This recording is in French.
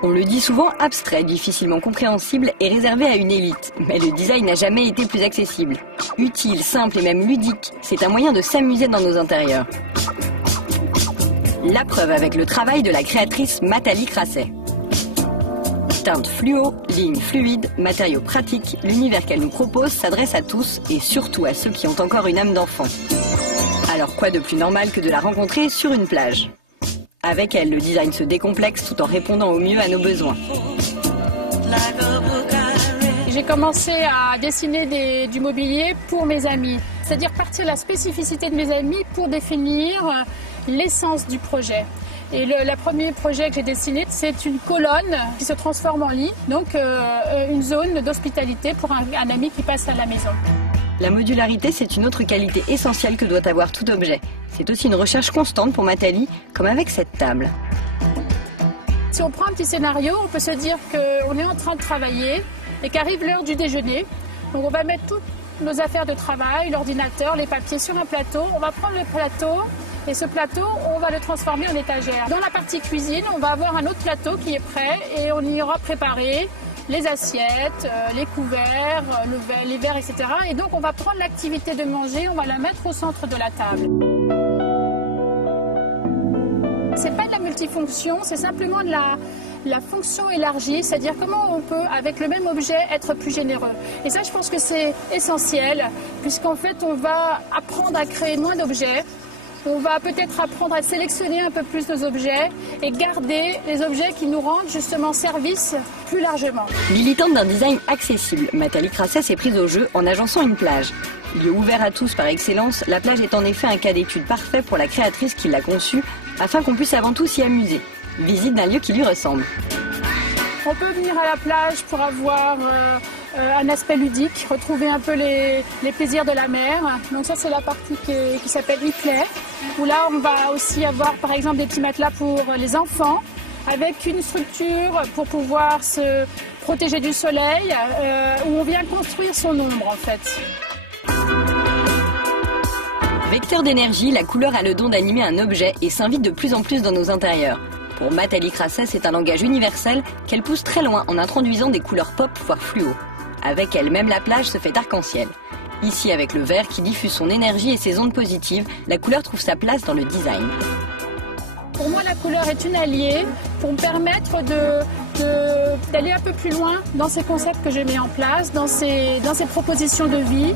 On le dit souvent, abstrait, difficilement compréhensible et réservé à une élite. Mais le design n'a jamais été plus accessible. Utile, simple et même ludique, c'est un moyen de s'amuser dans nos intérieurs. La preuve avec le travail de la créatrice Nathalie Crasset. Teintes fluo, lignes fluides, matériaux pratiques, l'univers qu'elle nous propose s'adresse à tous et surtout à ceux qui ont encore une âme d'enfant. Alors quoi de plus normal que de la rencontrer sur une plage ? Avec elle, le design se décomplexe tout en répondant au mieux à nos besoins. J'ai commencé à dessiner du mobilier pour mes amis, c'est-à-dire partir de la spécificité de mes amis pour définir l'essence du projet. Et le premier projet que j'ai dessiné, c'est une colonne qui se transforme en lit, donc une zone d'hospitalité pour un ami qui passe à la maison. La modularité, c'est une autre qualité essentielle que doit avoir tout objet. C'est aussi une recherche constante pour Nathalie, comme avec cette table. Si on prend un petit scénario, on peut se dire qu'on est en train de travailler et qu'arrive l'heure du déjeuner. Donc on va mettre toutes nos affaires de travail, l'ordinateur, les papiers sur un plateau. On va prendre le plateau et ce plateau, on va le transformer en étagère. Dans la partie cuisine, on va avoir un autre plateau qui est prêt et on y aura préparé les assiettes, les couverts, les verres, etc. Et donc on va prendre l'activité de manger, on va la mettre au centre de la table. C'est pas de la multifonction, c'est simplement de la fonction élargie, c'est-à-dire comment on peut, avec le même objet, être plus généreux. Et ça, je pense que c'est essentiel, puisqu'en fait, on va apprendre à créer moins d'objets. On va peut-être apprendre à sélectionner un peu plus nos objets et garder les objets qui nous rendent justement service plus largement. Militante d'un design accessible, Nathalie Crasset s'est prise au jeu en agençant une plage. Lieu ouvert à tous par excellence, la plage est en effet un cas d'étude parfait pour la créatrice qui l'a conçue, afin qu'on puisse avant tout s'y amuser. Visite d'un lieu qui lui ressemble. On peut venir à la plage pour avoir un aspect ludique, retrouver un peu les plaisirs de la mer. Donc ça, c'est la partie qui s'appelle e-play, où là, on va aussi avoir par exemple des petits matelas pour les enfants, avec une structure pour pouvoir se protéger du soleil, où on vient construire son ombre en fait. Vecteur d'énergie, la couleur a le don d'animer un objet et s'invite de plus en plus dans nos intérieurs. Pour Nathalie Crasset, c'est un langage universel qu'elle pousse très loin en introduisant des couleurs pop voire fluo. Avec elle, même la plage se fait arc-en-ciel. Ici, avec le vert qui diffuse son énergie et ses ondes positives, la couleur trouve sa place dans le design. Pour moi, la couleur est une alliée pour me permettre d'aller un peu plus loin dans ces concepts que je mets en place, dans ces propositions de vie.